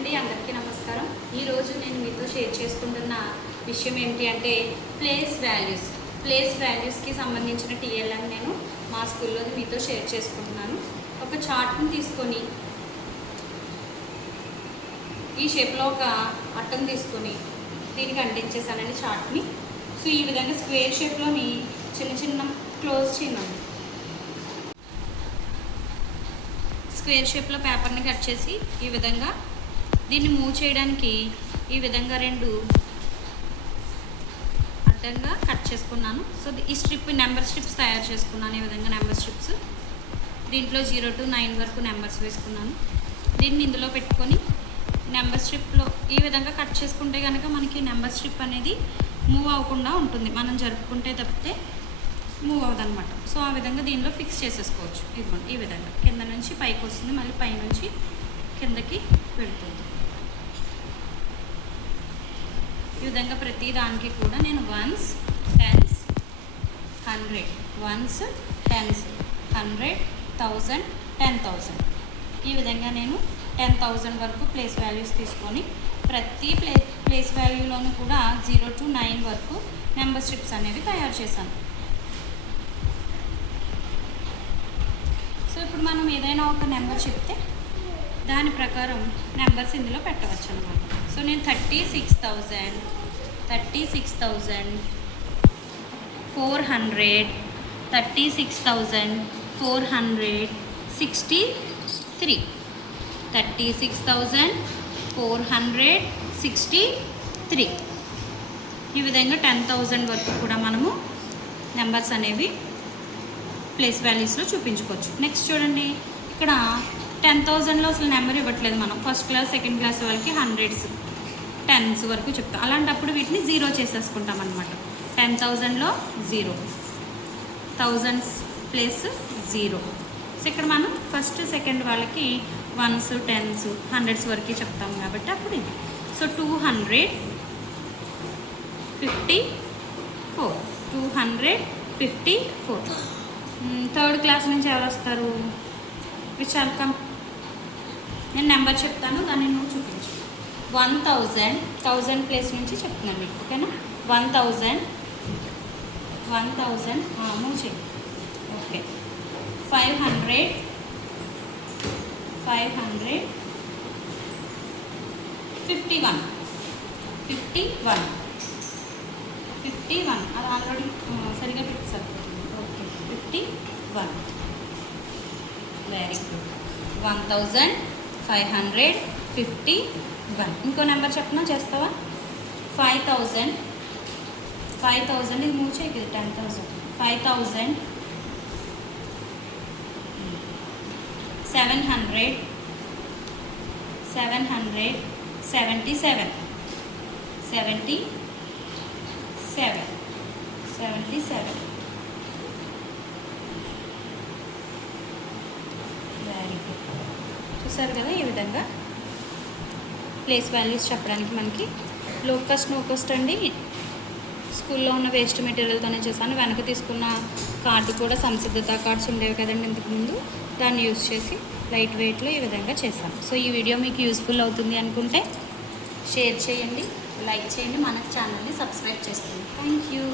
అండి, అందరికీ నమస్కారం. ఈరోజు నేను మీతో షేర్ చేసుకుంటున్న విషయం ఏంటి అంటే ప్లేస్ వాల్యూస్కి సంబంధించిన టీఎల్ఎం నేను మా స్కూల్లో మీతో షేర్ చేసుకుంటున్నాను. ఒక చార్ట్ని తీసుకొని ఈ షేప్లో ఒక అట్టను తీసుకొని దీనికి అంటించేసానండి చార్ట్ని. సో ఈ విధంగా స్క్వేర్ షేప్లోని చిన్న చిన్న క్లోజ్ చేయండి. స్క్వేర్ షేప్లో పేపర్ని కట్ చేసి ఈ విధంగా దీన్ని మూవ్ చేయడానికి ఈ విధంగా రెండు అడ్డంగా కట్ చేసుకున్నాను. సో ఈ నెంబర్ స్ట్రిప్స్ తయారు చేసుకున్నాను. ఈ విధంగా నెంబర్ స్ట్రిప్స్ దీంట్లో 0 to 9 వరకు నెంబర్స్ వేసుకున్నాను. దీన్ని ఇందులో పెట్టుకొని నెంబర్ స్ట్రిప్లో ఈ విధంగా కట్ చేసుకుంటే కనుక మనకి నెంబర్ స్ట్రిప్ అనేది మూవ్ అవ్వకుండా ఉంటుంది. మనం జరుపుకుంటే తప్పితే మూవ్ అవ్వదన్నమాట. సో ఆ విధంగా దీనిలో ఫిక్స్ చేసేసుకోవచ్చు. ఇదిగోండి ఈ విధంగా కింద నుంచి పైకి వస్తుంది, మళ్ళీ పై నుంచి కిందకి వెళ్తుంది. ఈ విధంగా ప్రతి దానికి కూడా నేను వన్స్, టెన్స్, 100, వన్స్, టెన్స్, 100, 1000, 10,000 ఈ విధంగా నేను 10,000 వరకు ప్లేస్ వాల్యూస్ తీసుకొని ప్రతి ప్లేస్ వాల్యూలోనూ కూడా 0 to 9 వరకు నెంబర్ స్ట్రిప్స్ అనేవి తయారు చేశాను. సో ఇప్పుడు మనం ఏదైనా ఒక నెంబర్ చెప్తే దాని ప్రకారం నెంబర్స్ ఇందులో పెట్టవచ్చు అన్నమాట. సో నేను 36,400, 36,463, 36,463 ఈ విధంగా 10,000 వరకు కూడా మనము నెంబర్స్ అనేవి ప్లేస్ వాల్యూస్లో చూపించుకోవచ్చు. నెక్స్ట్ చూడండి, ఇక్కడ 10,000లో అసలు నెంబర్ ఇవ్వట్లేదు. మనం ఫస్ట్ క్లాస్, సెకండ్ క్లాస్ వాళ్ళకి హండ్రెడ్స్, టెన్స్ వరకు చెప్తాం. అలాంటప్పుడు వీటిని 0 చేసేసుకుంటాం అనమాట. 10,000లో 0, థౌజండ్స్ ప్లేస్ 0. సో ఇక్కడ మనం ఫస్ట్, సెకండ్ వాళ్ళకి వన్స్, టెన్స్, హండ్రెడ్స్ వరకు చెప్తాం కాబట్టి అప్పుడు ఇది. సో 254. థర్డ్ క్లాస్ నుంచి ఎవరు వస్తారు? విశాఖం. నేను నెంబర్ చెప్తాను, దాన్ని నువ్వు చూపించు. 1000 ప్లేస్ నుంచి చెప్తున్నాను మీకు, ఓకేనా? 1000 మూవ్ చేయి. ఓకే. 500 51 అది ఆల్రెడీ సరిగా పెట్టారు. ఓకే, 51. Very good. 1551. ఇంకో నెంబర్ చెప్పనా, చేస్తావా? 5000 ఇది మూవ్ చేయి కదా. 10,000 5000 777 వెరీ గుడ్. చూసారు కదా, ఈ విధంగా ప్లేస్ వాల్యూస్ చెప్పడానికి మనకి లో కాస్ట్, నో కాస్ట్ అండి. స్కూల్లో ఉన్న వేస్ట్ మెటీరియల్తోనే చేశాను. వెనక తీసుకున్న కార్డు కూడా సంసిద్ధత కార్డ్స్ ఉండేవి కదండి ఇంతకుముందు, దాన్ని యూజ్ చేసి లైట్ వెయిట్లో ఈ విధంగా చేశాను. సో ఈ వీడియో మీకు యూస్ఫుల్ అవుతుంది అనుకుంటే షేర్ చేయండి, లైక్ చేయండి, మన ఛానల్ని సబ్స్క్రైబ్ చేసుకోండి. Thank you.